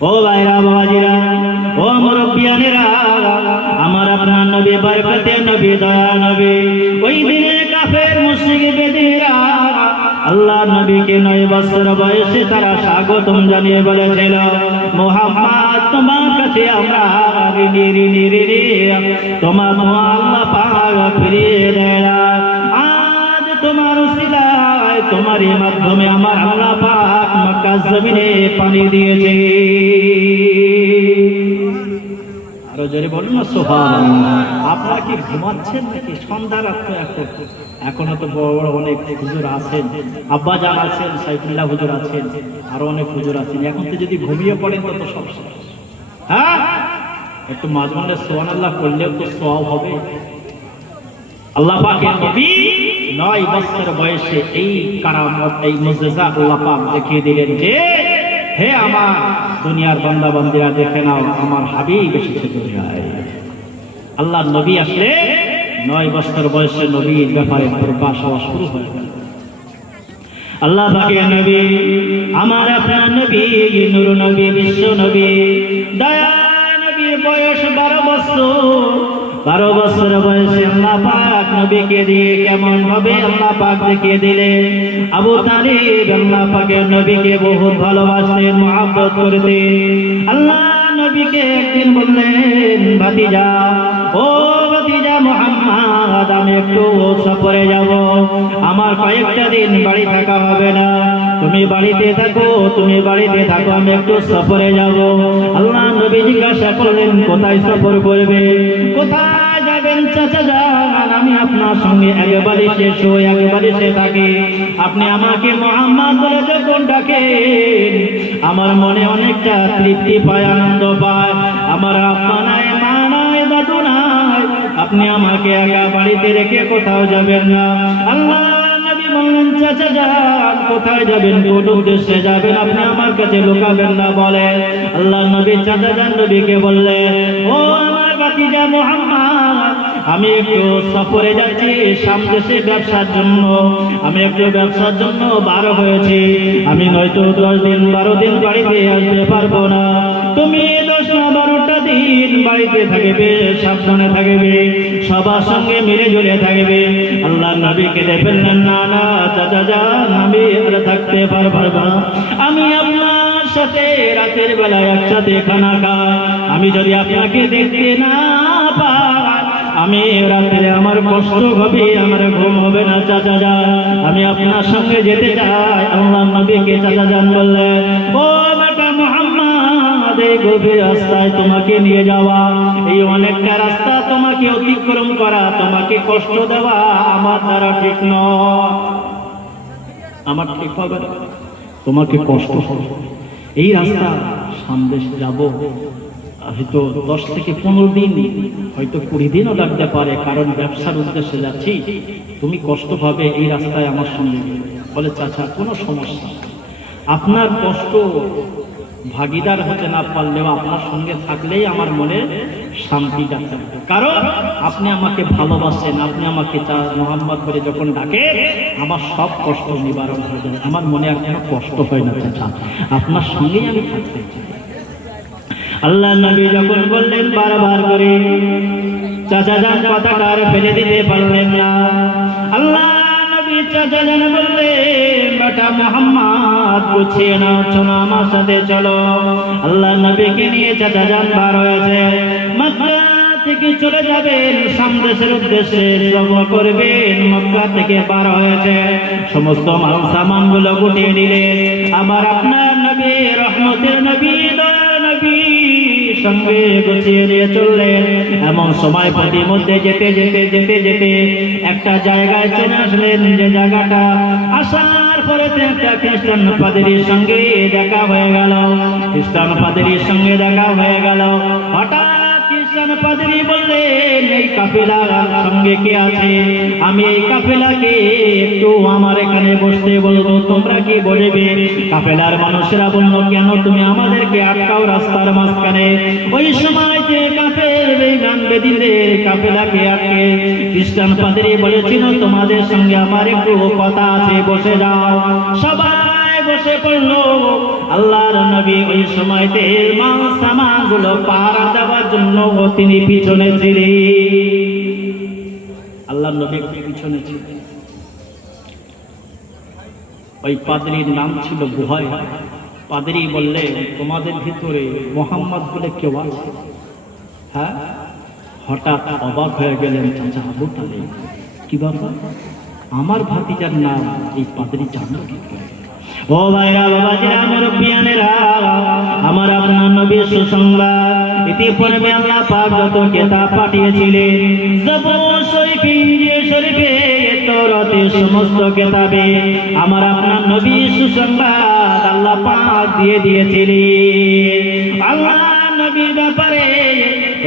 ও ভাইরা, বাবাজিরা, ও মুরব্বিয়ানেরা আমার আপনার নবী বরকতে নবী, দয়া নবী। ওই দিনে কাফের মুশরিক বেদিরা আল্লাহ নবীকে নয় বছর বয়সে তারা স্বাগতম জানিয়ে বলেছিল, মোহাম্মদ, তোমার কাছে আমরা তোমার আল্লাহ পাক ফিরিয়ে দেয় উসিলায় তোমারই মাধ্যমে আমার আল্লাহ পাক মক্কা জমিনে পানি দিয়েছে। আরও জোরে বলুন না সোহান আপনারা কি ঘুমাচ্ছেন নাকি? সন্ধ্যা রাত্র এখন। এখনও তো বড় বড় অনেক হুজুর আছেন। আব্বা জান আছেন, সাইফুল্লাহ হুজুর আছেন, আরও অনেক হুজুর আছেন। এখন তো যদি ঘুমিয়ে পড়েন তো তো সব। হ্যাঁ? একটু মাঝে মাঝে সোহান আল্লাহ করলেও তো সব হবে। আল্লাহ পাকের নবী নয় বছর বয়সে এই কারামত, এই মুজেজা আল্লাহ পাক দেখিয়ে দিলেন যে, হে আমার দুনিয়ার বান্দা বান্দিরা দেখে নাও, আমার হাবিব এসেছে দুনিয়ায়। আল্লাহ নবী আসলে নয় বছর বয়সে নবীর ব্যাপারে প্রকাশ হওয়া শুরু হয়ে গেল। আল্লাহ পাকের নবী, আমার আপনার নবী, নুর নবী, বিশ্ব নবী, দয়া নবীর বয়স বারো বছর। বারো বছর বয়সে আল্লাহ পাক নবীকে দিয়ে কেমন ভাবে আল্লাহ পাক দেখিয়ে দিলে আবু তালিব আল্লাহ পাকের নবীকে বহুত ভালোবাসতেন, মহাব্বত করতেন। আল্লাহ নবীকে একদিন বললেন, ভাতিজা, ও ভাতিজা মোহাম্মদ, আমি একটু সফরে যাব। আমার কয়েকটা দিন বাড়ি থাকা হবে না। তুমি বাড়িতে থাকো, তুমি বাড়িতে থাকো, আমি একটু সফরে যাব। আল্লাহ নবী জিজ্ঞাসা করলেন, কোথায় সফর করবে? কোথায় যাবেন চাচা আমি আপনার সঙ্গে একেবারে শেষ হই একেবারে সে থাকি। আপনি আমাকে মোহাম্মদ বলে যখন ডাকেন, আমার মনে অনেকটা তৃপ্তি পায়, আনন্দ পায়। আমার আম্মা আপনি আমাকে একা বাড়িতে রেখে কোথাও যাবেন না। আল্লাহ কোথায় যাবেন? যাবেন? আপনি আমার কাছে লুকাবেন না। বলে আল্লাহ যান নবীকে ও আমি একটু সফরে যাচ্ছি সামদেশে ব্যবসার জন্য। আমি একটু ব্যবসার জন্য বারো হয়েছি। আমি নয়তো দশ দিন, বারো দিন বাড়িতে আসতে পারব না। তুমি দিন বাড়িতে থাকবে, সাবধানে থাকবে, সবার সঙ্গে মিলে জুলে থাকবে। আল্লাহ নবী কেঁদে ফেললেন, না না, চাচা যান, আমি আর থাকতে পারব না। আমি আপনার সাথে রাতের বেলায় একসাথে খানা খাই। আমি যদি আপনাকে দেখতে না পাই, আমি রাত্রে আমার কষ্ট হবে, আমার ঘুম হবে না, চাচা যান। আমি আপনার সঙ্গে যেতে চাই। আল্লাহ নবীকে চাচা যান বললেন, ও গভীর রাস্তায় তোমাকে নিয়ে যাওয়া। এই অনেকটা রাস্তা তোমাকে অতিক্রম করা, তোমাকে কষ্ট দেওয়া আমার দ্বারা ঠিক নয়। আমার ঠিক হবে তোমাকে কষ্ট হবে। এই রাস্তা সন্দেশ যাব। হয়তো দশ থেকে পনেরো দিন, হয়তো কুড়ি দিনও লাগতে পারে, কারণ ব্যবসার উদ্দেশ্যে যাচ্ছি। তুমি কষ্ট পাবে এই রাস্তায় আমার সঙ্গে। বলে, চাচা, কোনো সমস্যা। আপনার কষ্ট ভাগিদার হতে না পারলেও আপনার সঙ্গে থাকলেই আমার মনে শান্তিটা থাকবে কারণ আপনি আমাকে ভালোবাসেন, আপনি আমাকে চা মোহাম্মদ করে যখন ডাকে, আমার সব কষ্ট নিবারণ হয়ে যায়। আমার মনে আর কোনো কষ্ট হয় না, চাচা। আপনার সঙ্গেই আমি থাকতে আল্লাহ নবী যখন বললেন, বারবার করে, চাচা যান কথাটা আর ফেলে দিতে পারলেন না। আল্লাহ নবী চাচা যান বললেন বেটা মোহাম্মদ গুছিয়ে নাও, চলো আমার সাথে চলো। আল্লাহ নবীকে নিয়ে চাচা যান, বার হয়েছে। থেকে চলে যাবেন, সামদেশের উদ্দেশ্যে করবেন, মক্কা থেকে হয়েছে। সমস্ত মাল সামানগুলো গুটিয়ে আমার আপনার নবী, রহমতের নবী সঙ্গে গুছিয়ে নিয়ে চললেন। এমন সময় পথের মধ্যে যেতে যেতে যেতে যেতে একটা জায়গায় চলে আসলেন। যে জায়গাটা আসার পরে তো একটা খ্রিস্টান দেখা হয়ে গেল। খ্রিস্টান পাদেরির সঙ্গে দেখা হয়ে গেল। হঠাৎ খ্রিস্টান পাদরি বললেন, এই কাফেলার সঙ্গে কে আছে? আমি এই কাফেলাকে একটু আমার এখানে বসতে বলব, তোমরা কি বলবে? কাফেলার মানুষেরা বলল, কেন তুমি আমাদেরকে আটকাও রাস্তার মাঝখানে? ওই সময় যে কাফের বেগান বেদিদের কাফেলাকে আটকে, খ্রিস্টান পাদরি বলেছিল, তোমাদের সঙ্গে আমার একটু কথা আছে, বসে যাও। সবাই বসে পড়ল, আল্লাহর নবী ওই সময়তে মাল সামানগুলো পাহারা দেওয়ার জন্য তিনি পিছনে ছিলেন। আল্লাহর নবী পিছনে ছিলেন। ওই পাদরির নাম ছিল বুহাই পাদরি বললে, তোমাদের ভিতরে মোহাম্মদ বলে কেউ আছে? হ্যাঁ? হঠাৎ অবাক হয়ে গেলেন চাচা আবু তালে কি ব্যাপার? আমার ভাতিজার নাম এই পাদরি জানলো কি করে? ও ভাইরা, বাবাজিরা মুরব্বিয়ানেরা আমার আপনার নবীর সুসংবাদ। ইতিপূর্বে আল্লাহ পাক যত কিতাব পাঠিয়েছিলেন সমস্ত কিতাবে আমার আপনার নবীর সুসংবাদ আল্লাহ পাক দিয়ে দিয়েছিলেন। আল্লাহ নবীর ব্যাপারে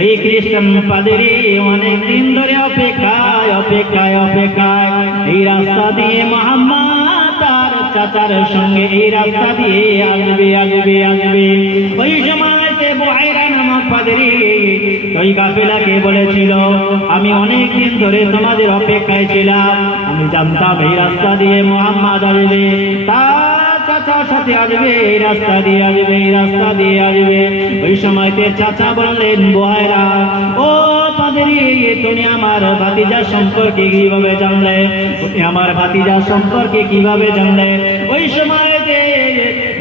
ওই খ্রিস্টান পাদেরি অনেক দিন ধরে অপেক্ষায় অপেক্ষায় অপেক্ষায় এই রাস্তা দিয়ে মোহাম্মদ তার চাচার সঙ্গে এই রাস্তা দিয়ে আসবে আসবে আসবে। ওই সময়তে নামক ওই কাফেলাকে বলেছিল, আমি অনেক দিন ধরে তোমাদের অপেক্ষায় ছিলাম। আমি জানতাম এই রাস্তা দিয়ে মোহাম্মদ আসবে। তার চাচার সাথে আসবে, এই রাস্তা দিয়ে আসবে, এই রাস্তা দিয়ে আসবে। ওই সময়তে চাচা বললেন বহায়রা ও তুমি আমার ভাতিজা সম্পর্কে কীভাবে জানলে? তুমি আমার ভাতিজা সম্পর্কে কীভাবে জানলে? ওই সময়তে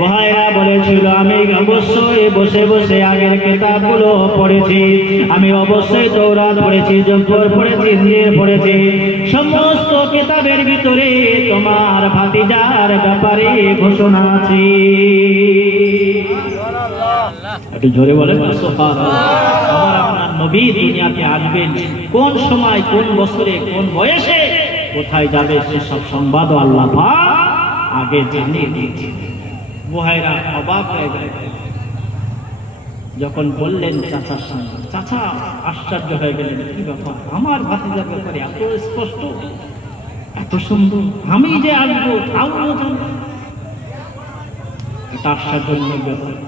বহায়রা বলেছিল আমি অবশ্যই বসে বসে আগের কেতাবগুলো পড়েছি। আমি অবশ্যই পড়েছি জব্বর পড়েছি পড়েছি। সমস্ত কেতাবের ভিতরে তোমার ভাতিজার ব্যাপারে ঘোষণা আছে। একটু জোরে আপনার নবী দুনিয়াতে আসবেন। কোন সময়, কোন বছরে, কোন বয়সে, কোথায় যাবে সেসব সংবাদও আল্লাহ আগে জানিয়ে দিয়েছে অবাক হয়ে গেল যখন বললেন চাচার সঙ্গে চাচা, আশ্চর্য হয়ে গেলেন। কি ব্যাপার? আমার ভাতিজার ব্যাপারে এত স্পষ্ট, এত সুন্দর। আমি যে আসব, তাও। এটা আশ্চর্যজনক ব্যাপার।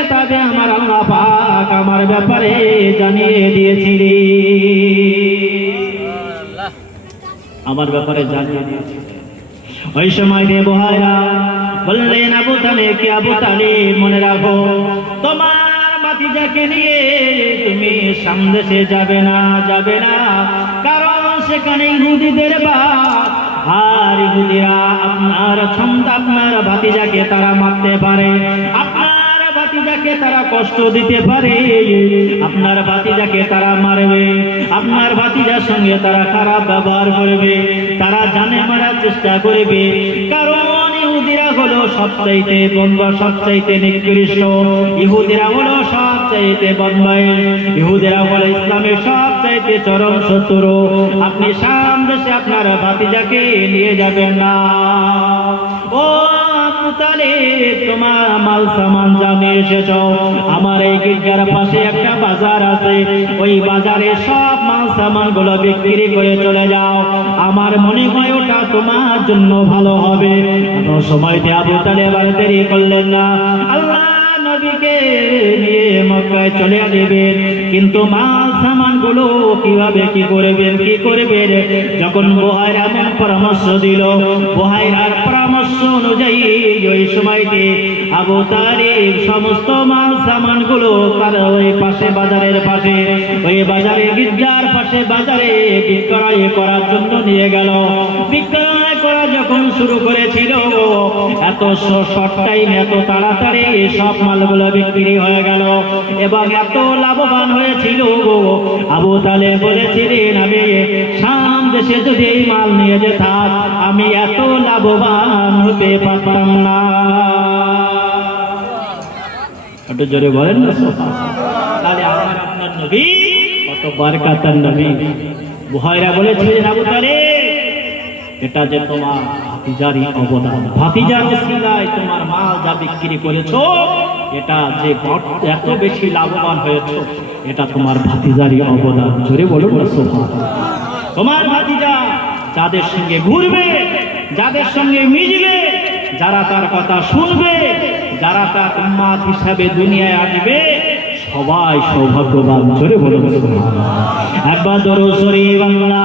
কেতাবে আমার আল্লাহ পাক আমার ব্যাপারে জানিয়ে দিয়েছিলি আমার ব্যাপারে জানিয়ে দিয়েছিলি ওই সময় রে বহায়রা বললেন, আবু তালে কে আবু তালে মনে রাখো, তোমার ভাতিজাকে নিয়ে তুমি সামদেশে যাবে না যাবে না। কারণ সেখানে ইহুদিদের বাদ আর ইহুদিরা আপনার ছন্দ, আপনার ভাতিজাকে তারা মারতে পারে। আপনার ভাতিজাকে তারা কষ্ট দিতে পারে, আপনার ভাতিজাকে তারা মারবে, আপনার ভাতিজার সঙ্গে তারা খারাপ ব্যবহার করবে, তারা জানে মারার চেষ্টা করবে। কারণ ইহুদিরা হলো সবচাইতে বন্ধ সবচাইতে নিকৃষ্ট। ইহুদিরা হলো সবচাইতে বন্ধয় ইহুদিরা হলো ইসলামের সবচাইতে চরম শত্রু। আপনি সামদেশে আপনার ভাতিজাকে নিয়ে যাবেন না। তোমার আমার এই গির্জার পাশে একটা বাজার আছে। ওই বাজারে সব সামানগুলো বিক্রি করে চলে যাও। আমার মনে ওটা তোমার জন্য ভালো হবে। কোনো সময়তে আবু তালেব আর দেরি করলেন না। আল্লাহ নবীকে নিয়ে মক্কায় চলে আসবেন। কিন্তু মাল সামানগুলো কীভাবে কি করবেন কি করবেন? যখন বোহাইর পরামর্শ দিল বোহাইরার পরামর্শ অনুযায়ী ওই সময়তে আবু তারিফ সমস্ত মাল সামানগুলো তার ওই পাশে বাজারের পাশে, ওই বাজারে গির্জার পাশে বাজারে বিক্রয় করার জন্য নিয়ে গেল। বিক্রয় করা যখন শুরু করেছিল, এত শর্ট টাইম এত তাড়াতাড়ি সব মালগুলো বিক্রি হয়ে গেল। এবং এত লাভবান হয়েছিল আবু তালে বলেছিলেন, আমি শাম দেশে যদি এই মাল নিয়ে যেতাম, আমি এত লাভবান হতে পারতাম না। জোরে বলেন না তাহলে আপনার নবী, কত বারকাতার নবী। বুহাইরা বলেছিলেন, আবু তালে এটা যে তোমার ভাতিজারই অবদান। ভাতিজার সিলায় তোমার মাল যা বিক্রি করেছ, এটা যে এত বেশি লাভবান হয়েছে, এটা তোমার ভাতিজারি অবদান। জোরে বলুন তোমার ভাতিজা যাদের সঙ্গে ঘুরবে, যাদের সঙ্গে মিশবে, যারা তার কথা শুনবে, যারা তার উম্মাদ হিসাবে দুনিয়ায় আসবে, সবাই সৌভাগ্যবান। জোরে বলুন। একবার ধরো সরি বাংলা